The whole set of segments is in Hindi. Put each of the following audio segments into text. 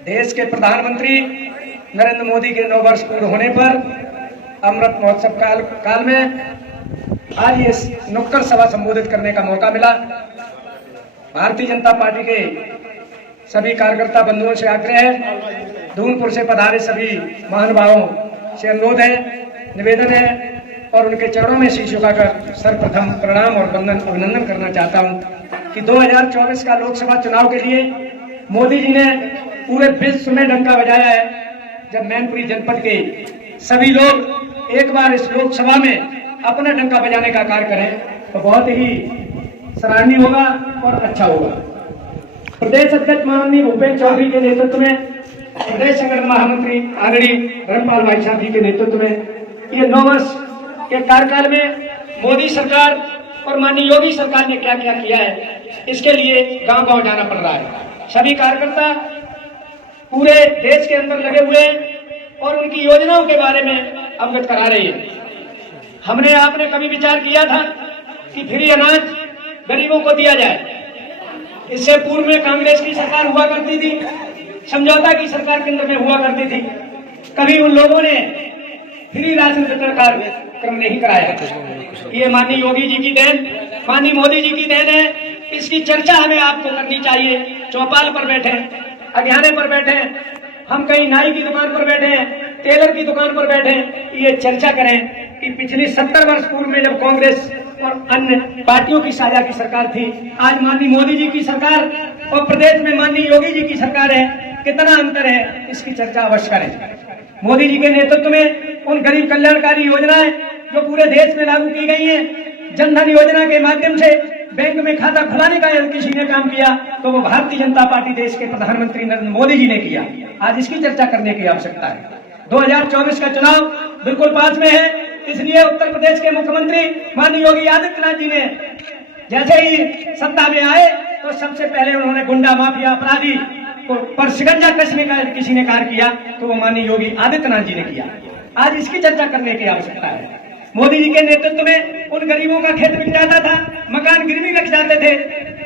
देश के प्रधानमंत्री नरेंद्र मोदी के 9 वर्ष पूर्ण होने पर अमृत महोत्सव काल में आज ये नुक्कड़ सभा संबोधित करने का मौका मिला। भारतीय जनता पार्टी के सभी कार्यकर्ता बंधुओं से आग्रह है, दूनपुर से पधारे सभी महानुभावों से अनुरोध है, निवेदन है और उनके चरणों में शीश झुकाकर सर्वप्रथम प्रणाम और अभिनंदन करना चाहता हूं कि 2024 का लोकसभा चुनाव के लिए मोदी जी ने पूरे विश्व में डंका बजाया है। जब मैनपुरी जनपद के सभी लोग एक बार इस लोकसभा में अपना डंका बजाने का कार्य करें तो बहुत ही सराहनीय होगा और अच्छा होगा। प्रदेश अध्यक्ष माननीय भूपेन्द्र चौधरी के नेतृत्व में, प्रदेश संगठन महामंत्री आदरणीय धर्मपाल भाई साहब जी के नेतृत्व में ये 9 वर्ष के कार्यकाल में मोदी सरकार और माननीय योगी सरकार ने क्या क्या किया है, इसके लिए गांव-गांव जाना पड़ रहा है। सभी कार्यकर्ता पूरे देश के अंदर लगे हुए और उनकी योजनाओं के बारे में अवगत करा रही है। हमने आपने कभी विचार किया था कि फ्री अनाज गरीबों को दिया जाए? इससे पूर्व में कांग्रेस की सरकार हुआ करती थी, समझौता की सरकार केंद्र में हुआ करती थी, कभी उन लोगों ने फ्री राशन वितरण कार्यक्रम नहीं कराया। ये माननीय योगी जी की देन, माननीय मोदी जी की देन है। इसकी चर्चा हमें आपको करनी चाहिए। चौपाल पर बैठे, अज्ञाने पर बैठे, हम कहीं नाई की दुकान पर बैठे हैं, टेलर की दुकान पर बैठे, ये चर्चा करें कि पिछले 70 वर्ष पूर्व में जब कांग्रेस और अन्य पार्टियों की साझा की सरकार थी, आज माननीय मोदी जी की सरकार और प्रदेश में माननीय योगी जी की सरकार है, कितना अंतर है, इसकी चर्चा अवश्य करें। मोदी जी के नेतृत्व में उन गरीब कल्याणकारी योजनाएं जो पूरे देश में लागू की गई हैं, जनधन योजना के माध्यम से बैंक में खाता खुलाने का यदि किसी ने काम किया तो वो भारतीय जनता पार्टी देश के प्रधानमंत्री नरेंद्र मोदी जी ने किया। आज इसकी चर्चा करने की आवश्यकता है। 2024 का चुनाव बिल्कुल पास में है, इसलिए उत्तर प्रदेश के मुख्यमंत्री माननीय योगी आदित्यनाथ जी ने जैसे ही सत्ता में आए तो सबसे पहले उन्होंने गुंडा माफिया अपराधी को पर शिकंजा कसने का किसी ने कार्य किया तो वो माननीय योगी आदित्यनाथ जी ने किया। आज इसकी चर्चा करने की आवश्यकता है। मोदी जी के नेतृत्व में उन गरीबों का खेत बिक जाता था, मकान गिरवी रख जाते थे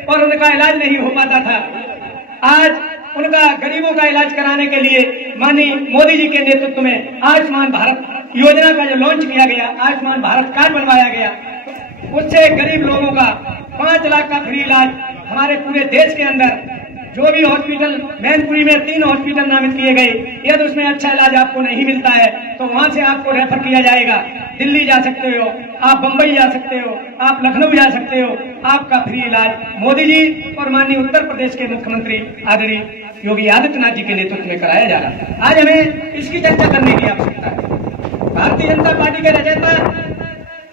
और उनका इलाज नहीं हो पाता था। आज उनका गरीबों का इलाज कराने के लिए माननीय मोदी जी के नेतृत्व में आयुष्मान भारत योजना का जो लॉन्च किया गया, आयुष्मान भारत कार्ड बनवाया गया, उससे गरीब लोगों का 5 लाख का फ्री इलाज हमारे पूरे देश के अंदर जो भी हॉस्पिटल, मैनपुरी में 3 हॉस्पिटल नामित किए गए, यदि उसमें अच्छा इलाज आपको नहीं मिलता है तो वहां से आपको रेफर किया जाएगा। दिल्ली जा सकते हो, आप बंबई जा सकते हो, आप लखनऊ जा सकते हो, आपका फ्री इलाज मोदी जी और माननीय उत्तर प्रदेश के मुख्यमंत्री आदरणीय योगी आदित्यनाथ जी के नेतृत्व में कराया जा रहा है। आज हमें इसकी चर्चा करने की आवश्यकता है। भारतीय जनता पार्टी के रचयिता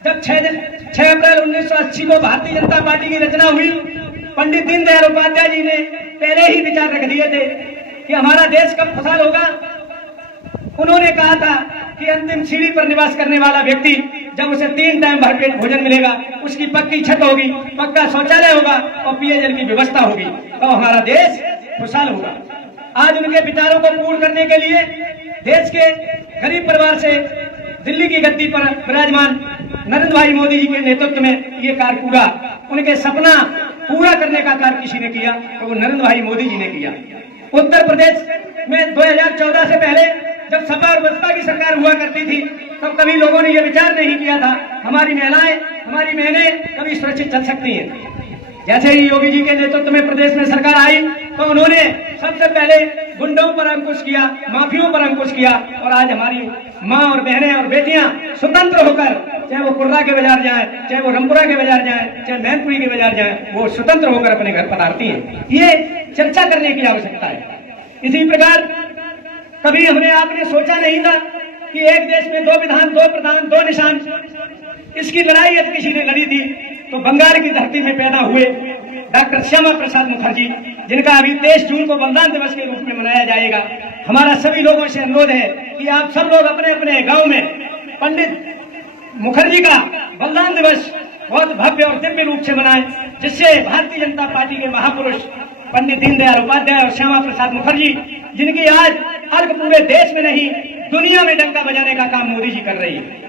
जब 6 अप्रैल 1980 को भारतीय जनता पार्टी की रचना हुई, पंडित दीनदयाल उपाध्याय जी ने पहले ही विचार रख दिए थे कि हमारा देश कब खुशहाल होगा। उन्होंने कहा था कि अंतिम सीढ़ी पर निवास करने वाला व्यक्ति जब उसे 3 टाइम भरपेट भोजन मिलेगा, उसकी पक्की छत होगी, पक्का शौचालय होगा और पेयजल की व्यवस्था होगी, तो हमारा देश खुशहाल होगा। आज उनके विचारों को पूर्ण करने के लिए देश के गरीब परिवार से दिल्ली की गद्दी पर विराजमान नरेंद्र भाई मोदी जी के नेतृत्व में ये कार्य पूरा, उनके सपना पूरा करने का कार्य किसी ने किया तो वो नरेंद्र भाई मोदी जी ने किया। उत्तर प्रदेश में 2014 से पहले जब सपा और बसपा की सरकार हुआ करती थी तब कभी लोगों ने ये विचार नहीं किया था हमारी महिलाएं, हमारी बहनें कभी सुरक्षित चल सकती हैं। जैसे ही योगी जी के नेतृत्व में प्रदेश में सरकार आई तो उन्होंने सबसे पहले गुंडों पर अंकुश किया, माफियों पर अंकुश किया और आज हमारी माँ और बहनें और बेटियां स्वतंत्र होकर, चाहे वो कुर्रा के बाजार जाए, चाहे वो रामपुरा के बाजार जाए, चाहे मैनपुरी के बाजार जाए, वो स्वतंत्र होकर अपने घर पधारती हैं। ये चर्चा करने की आवश्यकता है। इसी प्रकार कभी हमने आपने सोचा नहीं था कि एक देश में 2 विधान, 2 प्रधान, 2 निशान, इसकी लड़ाई यदि किसी ने लड़ी थी तो बंगाल की धरती में पैदा हुए डॉक्टर श्यामा प्रसाद मुखर्जी, जिनका अभी 23 जून को बलिदान दिवस के रूप में मनाया जाएगा। हमारा सभी लोगों से अनुरोध है कि आप सब लोग अपने अपने गांव में पंडित मुखर्जी का बलिदान दिवस बहुत भव्य और दिव्य रूप से मनाएं, जिससे भारतीय जनता पार्टी के महापुरुष पंडित दीनदयाल उपाध्याय और श्यामा प्रसाद मुखर्जी, जिनकी आज अर्घ पूरे देश में नहीं दुनिया में डंका बजाने का काम मोदी जी कर रही है।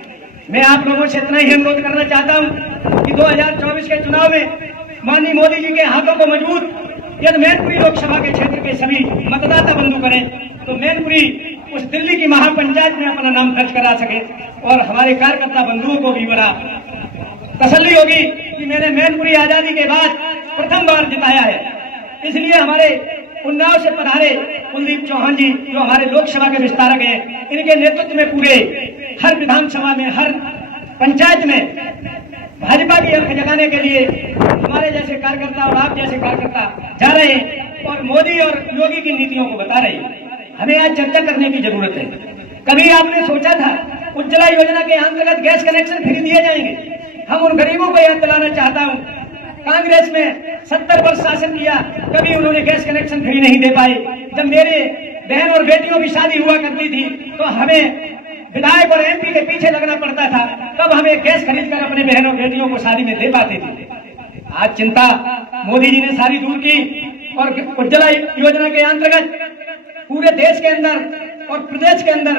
मैं आप लोगों से इतना ही अनुरोध करना चाहता हूं कि 2024 के चुनाव में माननीय मोदी जी के हाथों को मजबूत यदि मैनपुरी लोकसभा के क्षेत्र के सभी मतदाता बंधु करें तो मैनपुरी उस दिल्ली की महापंचायत में अपना नाम दर्ज करा सके और हमारे कार्यकर्ता बंधुओं को भी बड़ा तसल्ली होगी कि मैंने मैनपुरी आजादी के बाद प्रथम बार जिताया है। इसलिए हमारे उन्नाव से पधारे कुलदीप चौहान जी जो हमारे लोकसभा के विस्तारक हैं, इनके नेतृत्व में पूरे हर विधानसभा में हर पंचायत में भाजपा की हक जगाने के लिए हमारे जैसे कार्यकर्ता और आप जैसे कार्यकर्ता जा रहे हैं और मोदी और योगी की नीतियों को बता रहे हैं। हमें आज चर्चा करने की जरूरत है। कभी आपने सोचा था उज्ज्वला योजना के अंतर्गत गैस कनेक्शन फ्री दिए जाएंगे? हम उन गरीबों को याद दिलाना चाहता हूँ, कांग्रेस में 70 वर्ष शासन किया, कभी उन्होंने गैस कनेक्शन फ्री नहीं दे पाए। जब मेरे बहन और बेटियों की शादी हुआ करती थी तो हमें विधायक और एमपी के पीछे लगना पड़ता था, तब हमें गैस खरीद कर अपने बहन और बेटियों को शादी में दे पाते थे। आज चिंता मोदी जी ने सारी दूर की और उज्ज्वला योजना के अंतर्गत पूरे देश के अंदर और प्रदेश के अंदर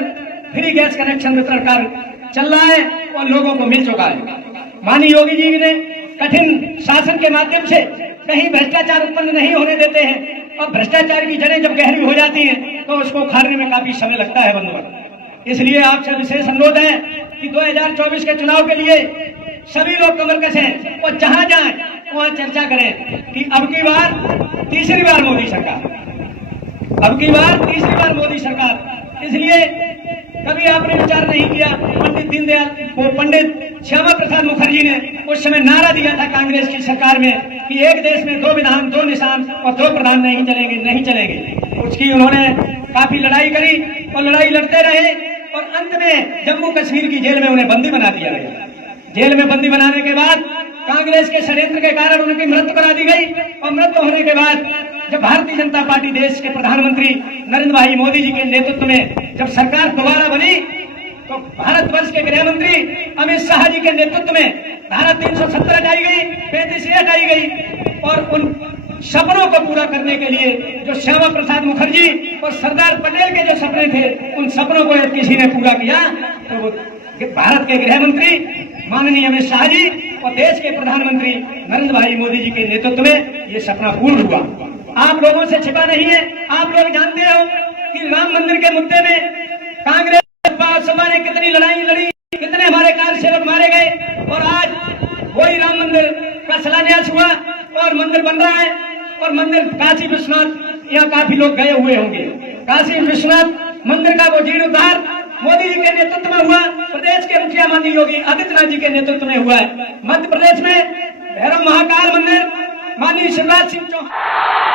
फ्री गैस कनेक्शन वितरण कार्य चल रहा है और लोगों को मिल चुका है। माननीय योगी जी ने कठिन शासन के माध्यम से कहीं भ्रष्टाचार उत्पन्न नहीं होने देते हैं और भ्रष्टाचार की जड़ें जब गहरी हो जाती हैं तो उसको उखाड़ने में काफी समय लगता है बंधुगण। इसलिए आपसे विशेष अनुरोध है कि 2024 के चुनाव के लिए सभी लोग कमर कसें और जहां जाएं वहां चर्चा करें कि अब की बार तीसरी बार मोदी सरकार, अब की बार तीसरी बार मोदी सरकार। इसलिए कभी आपने विचार नहीं किया, पंडित दीनदयाल वो पंडित श्यामा प्रसाद मुखर्जी ने उस समय नारा दिया था कांग्रेस की सरकार में कि एक देश में 2 विधान 2 निशान और 2 प्रधान नहीं चलेंगे, नहीं चलेंगे। उसकी उन्होंने काफी लड़ाई करी और लड़ाई लड़ते रहे और अंत में जम्मू कश्मीर की जेल में उन्हें बंदी बना दिया गया। जेल में बंदी बनाने के बाद कांग्रेस के षड्यंत्र के कारण उनकी मृत्यु करा दी गई और मृत्यु होने के बाद जब भारतीय जनता पार्टी देश के प्रधानमंत्री नरेंद्र भाई मोदी जी के नेतृत्व में जब सरकार दोबारा बनी तो भारतवर्ष के गृह मंत्री अमित शाह जी के नेतृत्व में धारा 370 हटाई गई, 35 हटाई गई और उन सपनों को पूरा करने के लिए जो श्यामा प्रसाद मुखर्जी और सरदार पटेल के जो सपने थे उन सपनों को यदि किसी ने पूरा किया तो वो भारत के गृह मंत्री माननीय अमित शाह जी और देश के प्रधानमंत्री नरेंद्र भाई मोदी जी के नेतृत्व में ये सपना पूर्ण हुआ। आप लोगों से छिपा नहीं है, आप लोग जानते हो कि राम मंदिर के मुद्दे में कांग्रेस सपा ने कितनी लड़ाई लड़ी, कितने हमारे कार्यसेवक मारे गए और आज वही राम मंदिर का शिलान्यास हुआ और मंदिर बन रहा है और मंदिर काशी विश्वनाथ, यहाँ काफी लोग गए हुए होंगे। काशी विश्वनाथ मंदिर का वो जीर्णोद्धार मोदी जी के नेतृत्व में हुआ, प्रदेश के मुखिया माननीय योगी आदित्यनाथ जी के नेतृत्व में हुआ है। मध्य प्रदेश में भैरव महाकाल मंदिर माननीय शिवराज सिंह चौहान